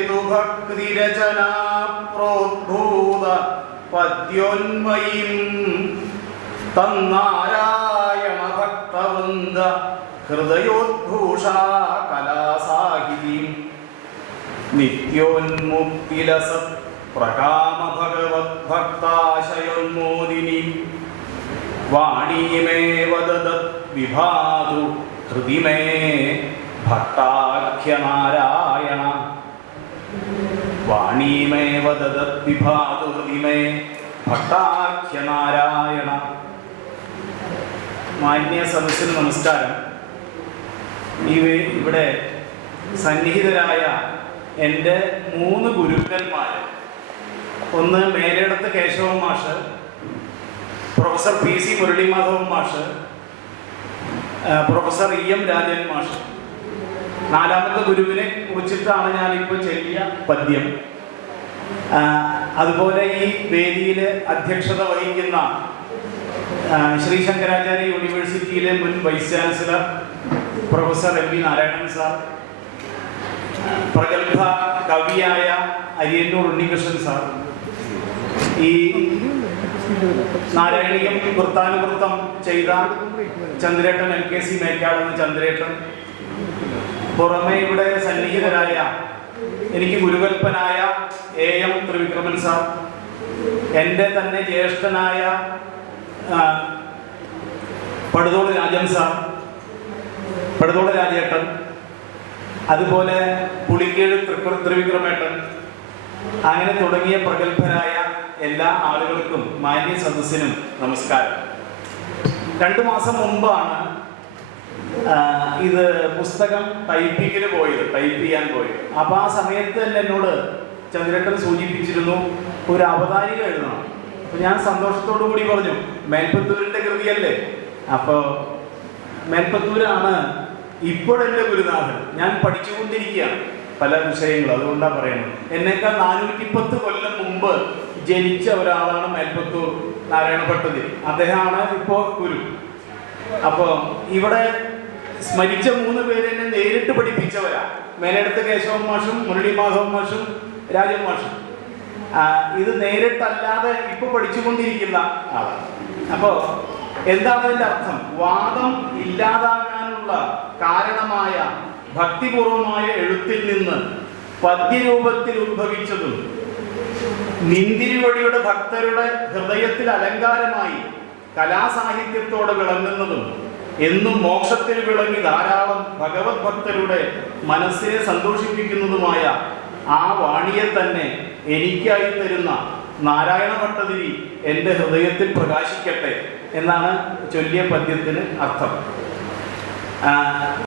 हेतुभक्तिरचना प्रोद्भूत पद्योन्मयीं तन्नारायण भक्तवृन्द हृदयोद्भूषा कलासाहितीं नित्योन्मुक्तिलसत् प्रकाम भगवद्भक्ताशयोन्मोदिनीं वाणीमेव ददत् विभातु हृदि मे भक्ताख्य नारायण वाणीमेव ददत् विभातु हृदि मे भक्ताख्य नारायण. മാന്യ സദസ്സിന് നമസ്കാരം. ഇവിടെ സന്നിഹിതരായ എൻ്റെ 3 ഗുരുക്കന്മാർ, ഒന്ന് മേലേടത്ത് കേശവൻ മാഷ്, പ്രൊഫസർ PC മുരളീമാധവൻ മാഷ്, പ്രൊഫസർ EM രാജൻ മാഷ്. 4ാമത്തെ ഗുരുവിനെ കുറിച്ചിട്ടാണ് ഞാനിപ്പോൾ ചൊല്ലിയ പദ്യം. അതുപോലെ ഈ വേദിയിൽ അധ്യക്ഷത വഹിക്കുന്ന ശ്രീ ശങ്കരാചാര്യ യൂണിവേഴ്സിറ്റിയിലെ മുൻ vice chancellor professor MV Narayanan sir, പ്രഗത്ഭ കവിയായ അരിയന്നൂർ ഉണ്ണികൃഷ്ണൻ സാർ, ഈ നാരായണീയം വൃത്താനുവൃത്തം ചെയ്ത ചന്ദ്രേട്ടൻ MKC മേക്കാട് എന്ന ചന്ദ്രേട്ടൻ, പുറമെ ഇവിടെ സന്നിഹിതരായ എനിക്ക് ഗുരുകൽപ്പനായ AM ത്രിവിക്രമൻ സാർ, എൻ്റെ തന്നെ ജ്യേഷ്ഠനായ പടുതോട് രാജൻ സാർ, പടുതോട് രാജേട്ടൻ, അതുപോലെ പുളിക്കേട് ത്രിവിക്രമേട്ടൻ, അങ്ങനെ തുടങ്ങിയ പ്രഗത്ഭരായ എല്ലാ ആളുകൾക്കും മാന്യ സദസ്സിനും നമസ്കാരം. 2 മാസം മുമ്പാണ് ഇത് പുസ്തകം ടൈപ്പ് ചെയ്യാൻ പോയത്. അപ്പൊ ആ സമയത്ത് തന്നെ എന്നോട് ചന്ദ്രേട്ടൻ സൂചിപ്പിച്ചിരുന്നു ഒരു അവതാരിക എഴുതണം. അപ്പൊ ഞാൻ സന്തോഷത്തോടു കൂടി പറഞ്ഞു, മേൽപ്പത്തൂരിന്റെ കൃതിയല്ലേ. അപ്പൊ മേൽപ്പത്തൂരാണ് ഇപ്പോഴെന്റെ ഗുരുനാഥൻ. ഞാൻ പഠിച്ചുകൊണ്ടിരിക്കുകയാണ് പല വിഷയങ്ങളും, അതുകൊണ്ടാണ് പറയുന്നത്. എന്നേക്കാൾ 410 കൊല്ലം മുമ്പ് ജനിച്ച ഒരാളാണ് മേൽപ്പത്തൂർ നാരായണ ഭട്ടതിരി. അദ്ദേഹമാണ് ഇപ്പോ ഗുരു. അപ്പോ ഇവിടെ സ്മരിച്ച 3 പേര് എന്നെ നേരിട്ട് പഠിപ്പിച്ചവരാ. മേലെടുത്ത കേശവൻ മാഷും മുരളീമാധവൻ മാഷും രാജൻ മാഷും. ഇത് നേരിട്ടല്ലാതെ ഇപ്പൊ പഠിച്ചുകൊണ്ടിരിക്കുന്ന ആളാണ്. അപ്പോ എന്താണ് അതിന്റെ അർത്ഥം? വാദം ഇല്ലാതാകാനുള്ള കാരണമായ ഭക്തിപൂർവമായ എഴുത്തിൽ നിന്ന് പദ്യരൂപത്തിൽ ഉദ്ഭവിച്ചതും നിന്തിരിവടിയുടെ ഭക്തരുടെ ഹൃദയത്തിൽ അലങ്കാരമായി കലാസാഹിത്യത്തോടെ വിളങ്ങുന്നതും എന്നും മോക്ഷത്തിൽ വിളങ്ങി ധാരാളം ഭഗവത് ഭക്തരുടെ മനസ്സിനെ സന്തോഷിപ്പിക്കുന്നതുമായ ആ വാണിയെ തന്നെ എനിക്കായി തരുന്ന നാരായണ ഭട്ടതിരി എൻ്റെ ഹൃദയത്തിൽ പ്രകാശിക്കട്ടെ എന്നാണ് ചൊല്ലിയ പദ്യത്തിന് അർത്ഥം.